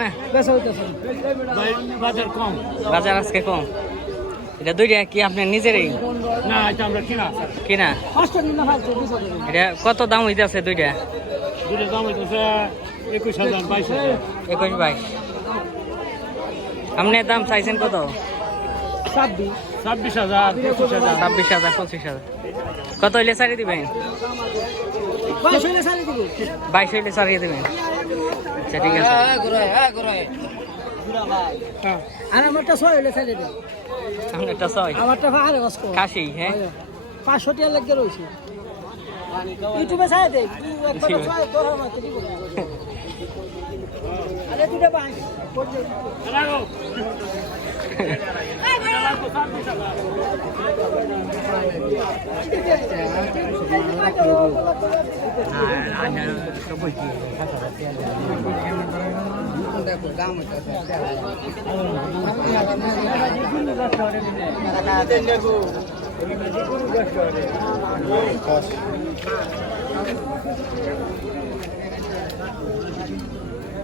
না? কম। কম দুইটা কি আপনার না কিনা। কিনা? কত দাম হইতেছে দুইটা? দুইটা দাম একুশ হাজার বাইশ একুশ বাইশ। আপনার দাম চাইছেন কত? ছাব্বিশ। হাজার পঁচিশ হাজার। ছাব্বিশ হাজার পঁচিশ হাজার। কত হইলে সারিয়ে দিবেন? বাইশ হইলে সারি সারিয়ে দিবেন। আচ্ছা ঠিক আছে। আর আমারটা ছয় হইলে সারি দেব আপনারটা ছয়। আমারটা আরে কাশি হ্যাঁ? পাঁচশো টাকা লাগে রয়েছে ইউটিউবে দেখ একবার ছয় তোর আমার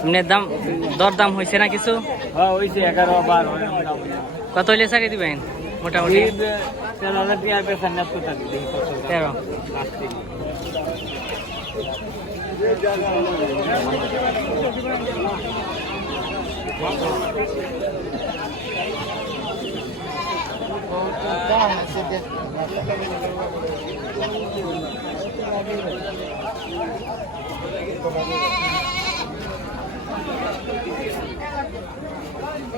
এমনি দাম দর দাম হয়েছে না কিছু? হ্যাঁ হয়েছে এগারো বারো। কত হইলে সারিয়ে দিবেন মোটামুটি? তেরো হাজার টাকা